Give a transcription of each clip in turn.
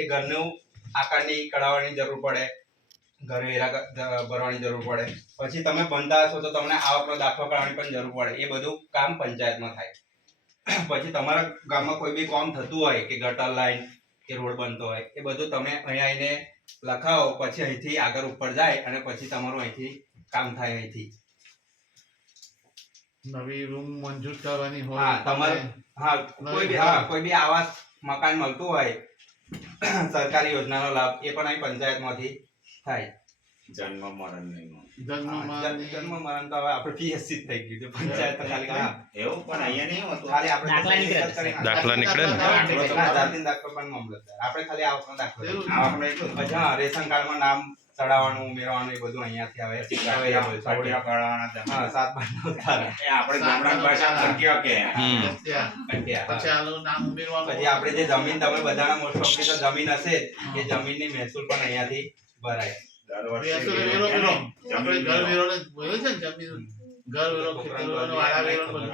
એ ઘરનું આકારની કઢાવવાની જરૂર પડે, ઘર વેરા ભરવાની જરૂર પડે. પછી તમે ભણતા હશો તો તમને આવકનો દાખલો કાઢવાની પણ જરૂર પડે. એ બધું કામ પંચાયતમાં થાય. પછી તમારા ગામમાં કોઈ બી કામ થતું હોય કે ગટર લાઈન કે રોડ બનતો હોય, એ બધું તમે અહીંયા આવીને લખાવો. પછી અહીંથી આગળ ઉપર જાય અને પછી તમારું અહીંથી કામ થાય. અહીંથી નવી રૂમ મંજૂર કરવાની હોય. હા તમારે કોઈ બી આવાસ મકાન મળતું હોય સરકારી યોજનાનો લાભ, એ પણ અહીં પંચાયતમાંથી થાય. જન્મ મરણ નહીં. જન્મ મરણ તો હવે આપણે પીએસસી થઈ ગયું છે. પંચાયત તો ખાલી એવું પણ અહીંયા નહીં હોતું. ખાલી આપણે દાખલા નીકળે ને. જાતિનો દાખલો પણ મામલતદાર. આપણે ખાલી આવકનો દાખલો. પછી હા, રેશન કાર્ડમાં નામ ચડાવવાનું, ઉમેરવાનું, એ બધું અહીંયાથી આવે. સર્ટિફિકેટ કાઢવાના. હા, 7 5 એ આપણે ગામડાની ભાષામાં કંટિયા કહે. પછી આનું નામ ઉમેરવાનું. પછી આપણે જે જમીન, તમે બધાના મોસ્ટ ઓફલી તો જમીન હશે, એ જમીનની મહેસૂલ પણ અહીંયાથી ભરાય. દર વર્ષે આપણે ઘર વેરો ને બોલે છે ને, જમીન ઘર વેરો, ખેતર વેરો, વાડા વેરો બધું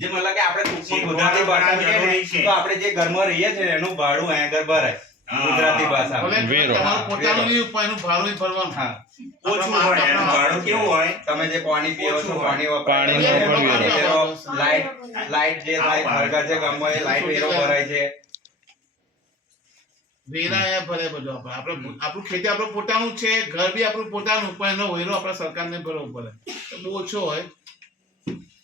જે મતલબ કે આપણે ટૂંકમાં ગુજરાતી ભાષામાં કહીએ ને, તો આપણે જે ઘરમાં રહીએ છીએ એનું ભાડું અહીંયા આગળ ભરાય ગુજરાતી ભાષામાં. વેરો. તમારું પોતાનું નહીં, પણ એનું ભાડું ભરવાનું. હા, ઓછું હોય એનું ભાડું કેવું હોય? તમે જે પાણી પીવો છો, પાણી વપરાય, પાણીનો પણ પાણી વેરો, લાઈટ જે થાય, ઘર જે ગામમાં એ લાઈટ વેરો ભરાય છે. વેરા એ ભરે બધું. આપણે આપણું ખેતી આપણું પોતાનું છે, ઘર બી આપણું પોતાનું, પણ એનો વેરો આપણે સરકારને ભરવો પડે. તો બહુ ઓછો હોય.